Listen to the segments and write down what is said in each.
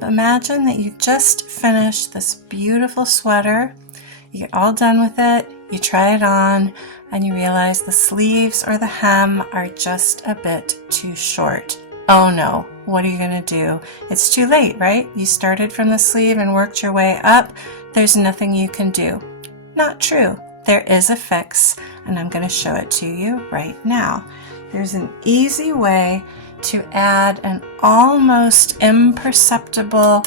So imagine that you just finished this beautiful sweater, you get all done with it, you try it on, and you realize the sleeves or the hem are just a bit too short. Oh no, what are you going to do? It's too late, right? You started from the sleeve and worked your way up. There's nothing you can do. Not true. There is a fix, and I'm going to show it to you right now. There's an easy way to add an almost imperceptible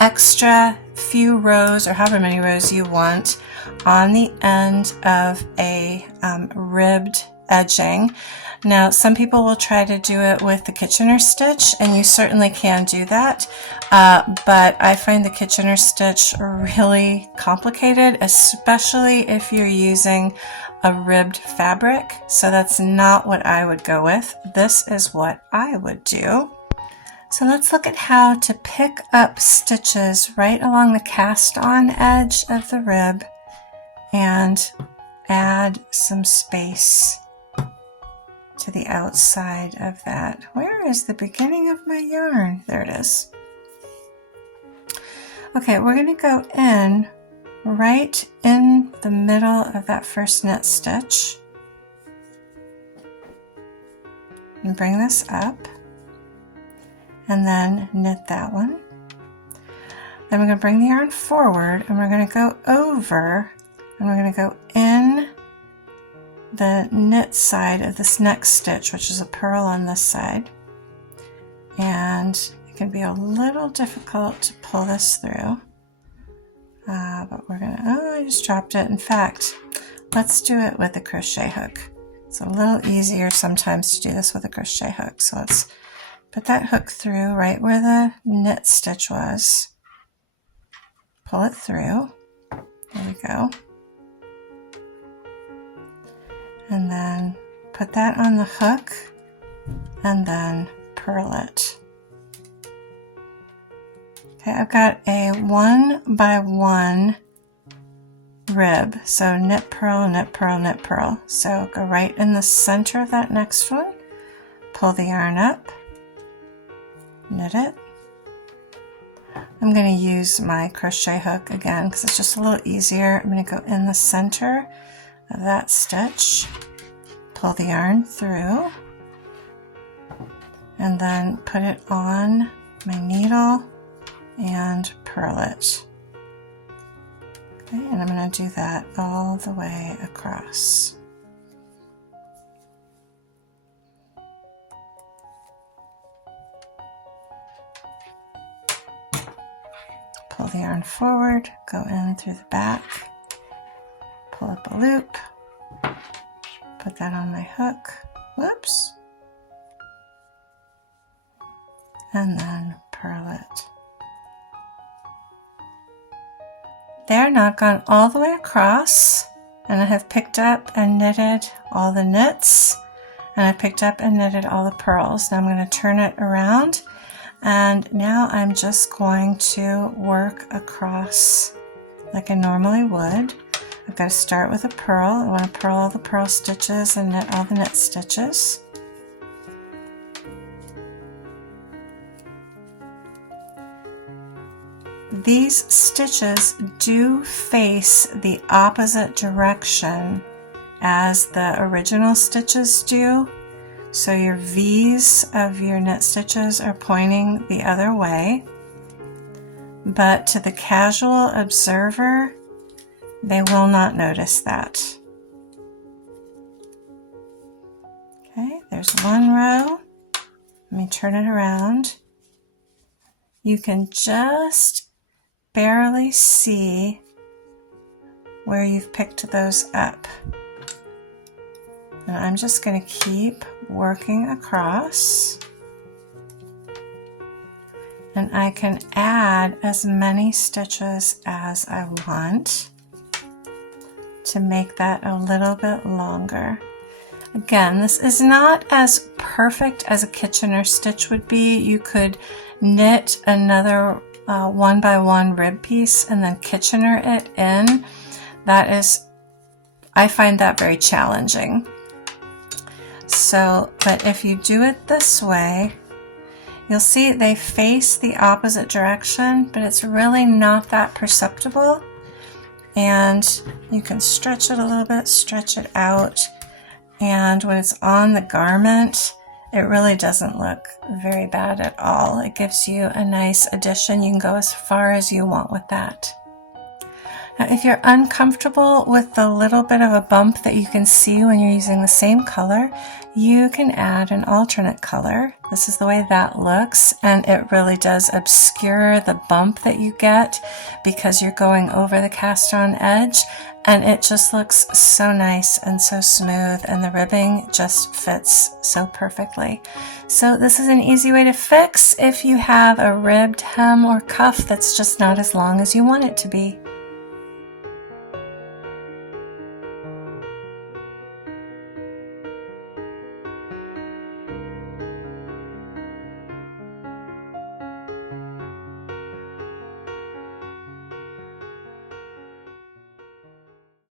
extra few rows, or however many rows you want, on the end of a ribbed edging. Now, some people will try to do it with the Kitchener stitch, and you certainly can do that, but I find the Kitchener stitch really complicated, especially if you're using a ribbed fabric. So that's not what I would go with. This is what I would do. So let's look at how to pick up stitches right along the cast-on edge of the rib and add some space to the outside of that. Where is the beginning of my yarn? There it is. Okay, we're going to go in right in the middle of that first knit stitch and bring this up and then knit that one. Then we're going to bring the yarn forward and we're going to go over and we're going to go in the knit side of this next stitch, which is a purl on this side, and it can be a little difficult to pull this through, but we're gonna, oh, I just dropped it. In fact, let's do it with a crochet hook. It's a little easier sometimes to do this with a crochet hook. So let's put that hook through right where the knit stitch was, pull it through, there we go. And then put that on the hook and then purl it. Okay, I've got a 1 by 1 rib, so knit, purl, knit, purl, knit, purl. So go right in the center of that next one, pull the yarn up, knit it. I'm going to use my crochet hook again because it's just a little easier. I'm going to go in the center of that stitch, pull the yarn through, and then put it on my needle and purl it. Okay, and I'm going to do that all the way across. Pull the yarn forward, go in through the back, pull up a loop, put that on my hook, whoops, and then purl it. There, now I've gone all the way across, and I have picked up and knitted all the knits, and I picked up and knitted all the purls. Now I'm going to turn it around, and now I'm just going to work across like I normally would. I've got to start with a purl. I want to purl all the purl stitches and knit all the knit stitches. These stitches do face the opposite direction as the original stitches do. So your V's of your knit stitches are pointing the other way. But to the casual observer, they will not notice that. Okay, there's one row. Let me turn it around. You can just barely see where you've picked those up. And I'm just going to keep working across. And I can add as many stitches as I want to make that a little bit longer. Again, this is not as perfect as a Kitchener stitch would be. You could knit another 1 by 1 rib piece and then Kitchener it in. That is, I find that very challenging. So, but if you do it this way, You'll see they face the opposite direction, but it's really not that perceptible. And you can stretch it a little bit, stretch it out. And when it's on the garment, it really doesn't look very bad at all. It gives you a nice addition. You can go as far as you want with that. Now, if you're uncomfortable with the little bit of a bump that you can see when you're using the same color, you can add an alternate color. This is the way that looks, and it really does obscure the bump that you get because you're going over the cast-on edge, and it just looks so nice and so smooth, and the ribbing just fits so perfectly. So this is an easy way to fix if you have a ribbed hem or cuff that's just not as long as you want it to be.